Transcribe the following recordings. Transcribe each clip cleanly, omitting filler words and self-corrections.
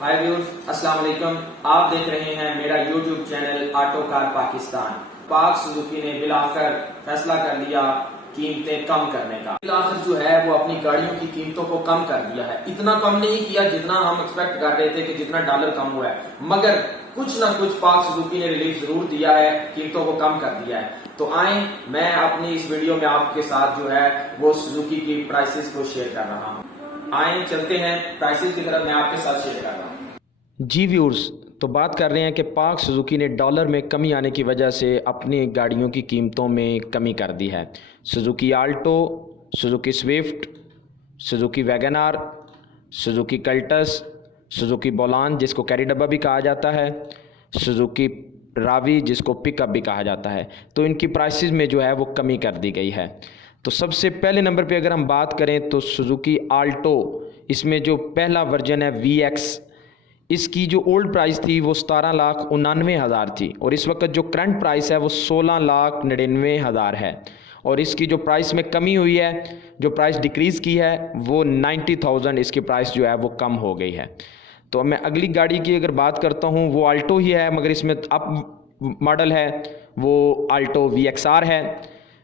हाय viewers, अस्सलाम वालेकुम। आप देख रहे हैं मेरा YouTube channel auto car Pakistan. पाक सुजुकी ने बिलाकर फैसला कर लिया कीमतें कम करने का। बिलाकर जो है वो अपनी गाड़ियों की कीमतों को कम कर दिया है। इतना कम नहीं किया जितना हम एक्सपेक्ट कर रहे थे कि जितना डॉलर कम हुआ है, मगर कुछ ना कुछ पाक सुजुकी ने रिलीफ जरूर दिया है, कीमतों को कम कर दिया है। तो आए मैं अपनी इस वीडियो में आपके साथ जो है वो सुजुकी की प्राइसेस को शेयर कर रहा हूँ। आए चलते हैं प्राइसेस की तरफ, मैं आपके साथ शेयर कर रहा हूँ। जी व्यूअर्स, तो बात कर रहे हैं कि पाक सुजुकी ने डॉलर में कमी आने की वजह से अपनी गाड़ियों की कीमतों में कमी कर दी है। Suzuki Alto, Suzuki Swift, Suzuki Wagon R, Suzuki Cultus, Suzuki Bolan जिसको कैरी डब्बा भी कहा जाता है, सुजुकी रावी जिसको पिकअप भी कहा जाता है, तो इनकी प्राइसेस में जो है वो कमी कर दी गई है। तो सबसे पहले नंबर पे अगर हम बात करें तो सुजुकी आल्टो, इसमें जो पहला वर्जन है VX, इसकी जो ओल्ड प्राइस थी वो 17,99,000 थी और इस वक्त जो करंट प्राइस है वो 16,99,000 है। और इसकी जो प्राइस में कमी हुई है, जो प्राइस डिक्रीज़ की है, वो 90,000 इसकी प्राइस जो है वो कम हो गई है। तो मैं अगली गाड़ी की अगर बात करता हूँ वो आल्टो ही है, मगर इसमें अप मॉडल है वो आल्टो VXR है,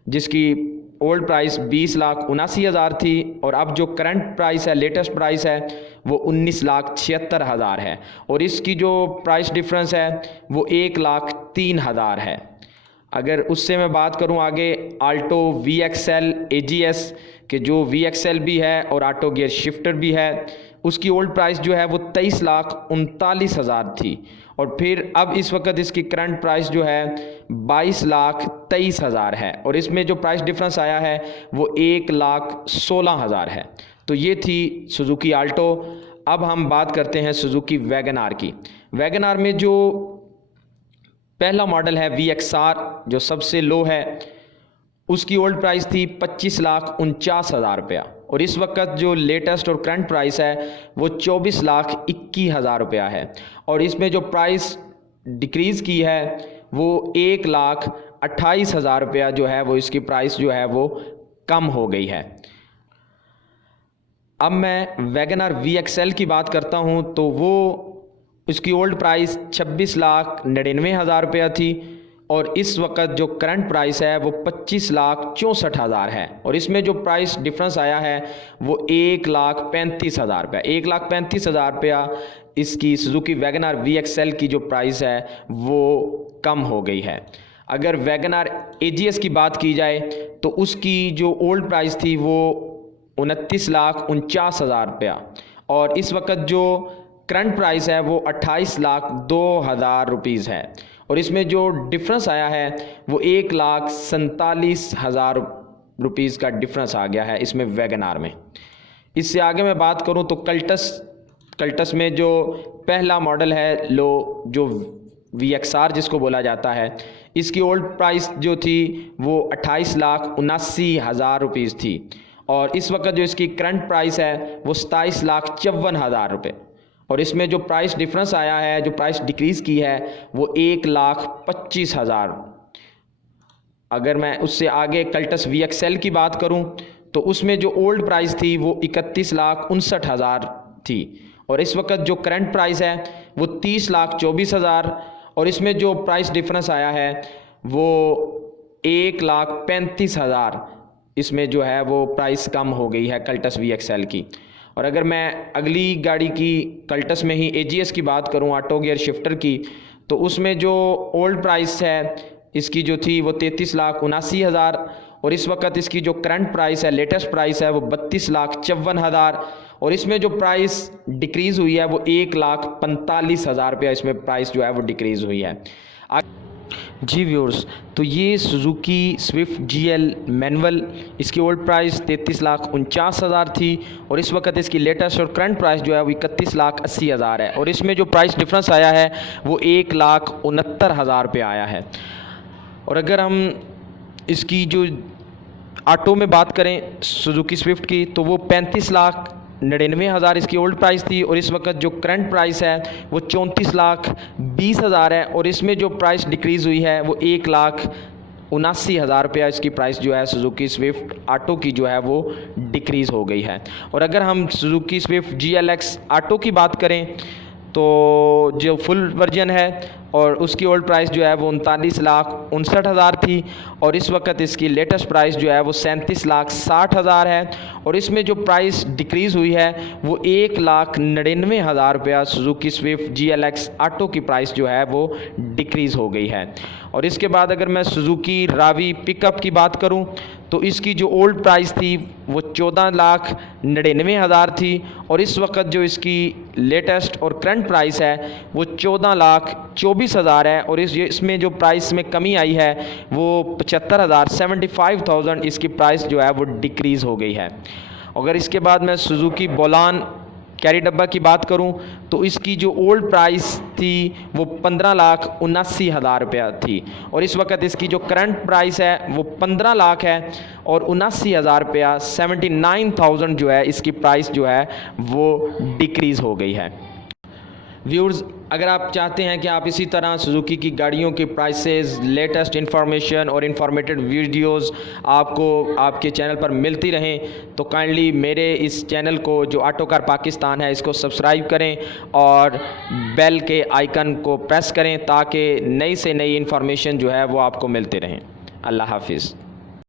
जिसकी ओल्ड प्राइस 20,79,000 थी और अब जो करंट प्राइस है, लेटेस्ट प्राइस है, वो 19,76,000 है और इसकी जो प्राइस डिफरेंस है वो 1,03,000 है। अगर उससे मैं बात करूं आगे आल्टो VXL AGS के, जो VXL भी है और ऑटो गियर शिफ्टर भी है, उसकी ओल्ड प्राइस जो है वो 23,39,000 थी और फिर अब इस वक्त इसकी करंट प्राइस जो है 22,23,000 है और इसमें जो प्राइस डिफरेंस आया है वो 1,16,000 है। तो ये थी सुजुकी आल्टो। अब हम बात करते हैं सुजुकी वैगन आर की। वैगन आर में जो पहला मॉडल है VXR, जो सबसे लो है, उसकी ओल्ड प्राइस थी 25,49,000 रुपया और इस वक्त जो लेटेस्ट और करंट प्राइस है वो 24,21,000 रुपया है और इसमें जो प्राइस डिक्रीज़ की है वो 1,28,000 रुपया जो है वो इसकी प्राइस जो है वो कम हो गई है। अब मैं वैगन आर VXL की बात करता हूँ तो वो उसकी ओल्ड प्राइस 26,99,000 रुपया थी और इस वक्त जो करंट प्राइस है वो 25,64,000 है और इसमें जो प्राइस डिफरेंस आया है वो 1,35,000 रुपया, 1,35,000 रुपया इसकी सुजुकी वैगन आर VXL की जो प्राइस है वो कम हो गई है। अगर वैगन आर AGS की बात की जाए तो उसकी जो ओल्ड प्राइस थी वो 29,49,000 रुपया और इस वक्त जो करंट प्राइस है वो 28,02,000 रुपीज़ है और इसमें जो डिफरेंस आया है वो 1,47,000 रुपीज़ का डिफरेंस आ गया है इसमें वैगन आर में। इससे आगे मैं बात करूं तो कल्टस में जो पहला मॉडल है लो, जो VXR जिसको बोला जाता है, इसकी ओल्ड प्राइस जो थी वो 28,79,000 रुपीज़ थी और इस वक्त जो इसकी करंट प्राइस है वो 27,54,000 रुपये और इसमें जो प्राइस डिफरेंस आया है, जो प्राइस डिक्रीज़ की है, वो 1,25,000। अगर मैं उससे आगे कल्टस VXL की बात करूं तो उसमें जो ओल्ड प्राइस थी वो 31,59,000 थी और इस वक्त जो करंट प्राइस है वो 30,24,000 और इसमें जो प्राइस डिफरेंस आया है वो 1,35,000 इसमें जो है वो प्राइस कम हो गई है कल्टस VXL की। और अगर मैं अगली गाड़ी की कल्टस में ही AGS की बात करूं, ऑटो गियर शिफ्टर की, तो उसमें जो ओल्ड प्राइस है इसकी जो थी वो 33,79,000 और इस वक्त इसकी जो करंट प्राइस है, लेटेस्ट प्राइस है, वो 32,54,000 और इसमें जो प्राइस डिक्रीज़ हुई है वो 1,45,000 रुपया इसमें प्राइस जो है वो डिक्रीज़ हुई है। जी व्यूअर्स, तो ये सुजुकी स्विफ्ट GL मैनुअल, इसकी ओल्ड प्राइस 33,49,000 थी और इस वक्त इसकी लेटेस्ट और करंट प्राइस जो है वो 31,80,000 है और इसमें जो प्राइस डिफरेंस आया है वो 1,69,000 रुपये आया है। और अगर हम इसकी जो ऑटो में बात करें सुजुकी स्विफ्ट की तो वो 35,99,000 इसकी ओल्ड प्राइस थी और इस वक्त जो करंट प्राइस है वो 34,20,000 है और इसमें जो प्राइस डिक्रीज़ हुई है वो 1,79,000 रुपया इसकी प्राइस जो है सुजुकी स्विफ्ट ऑटो की जो है वो डिक्रीज़ हो गई है। और अगर हम सुजुकी स्विफ्ट GLX ऑटो की बात करें तो जो फुल वर्जन है और उसकी ओल्ड प्राइस जो है वो 39,59,000 थी और इस वक्त इसकी लेटेस्ट प्राइस जो है वो 37,60,000 है। और इसमें जो प्राइस डिक्रीज़ हुई है वो 1,99,000 रुपया सुजुकी स्विफ्ट GLX ऑटो की प्राइस जो है वो डिक्रीज़ हो गई है। और इसके बाद अगर मैं सुजुकी रावी पिकअप की बात करूं तो इसकी जो ओल्ड प्राइस थी वो 14,99,000 थी और इस वक्त जो इसकी लेटेस्ट और करंट प्राइस है वो 14,24,000 है। और इसमें जो प्राइस में कमी आई है वो 75,000 इसकी प्राइस जो है वो डिक्रीज़ हो गई है। अगर इसके बाद मैं सुजुकी बोलान कैरी डब्बा की बात करूं तो इसकी जो ओल्ड प्राइस थी वो 15,79,000 रुपया थी और इस वक्त इसकी जो करंट प्राइस है वो 15 लाख है और 79,000 रुपया 79,000 जो है इसकी प्राइस जो है वो डिक्रीज़ हो गई है। व्यूअर्स, अगर आप चाहते हैं कि आप इसी तरह सुजुकी की गाड़ियों के प्राइसेस, लेटेस्ट इन्फॉर्मेशन और इन्फॉर्मेटिव वीडियोस आपको आपके चैनल पर मिलती रहें तो काइंडली मेरे इस चैनल को जो ऑटो कार पाकिस्तान है इसको सब्सक्राइब करें और बेल के आइकन को प्रेस करें ताकि नई से नई इन्फॉर्मेशन जो है वो आपको मिलते रहें। अल्लाह हाफिज़।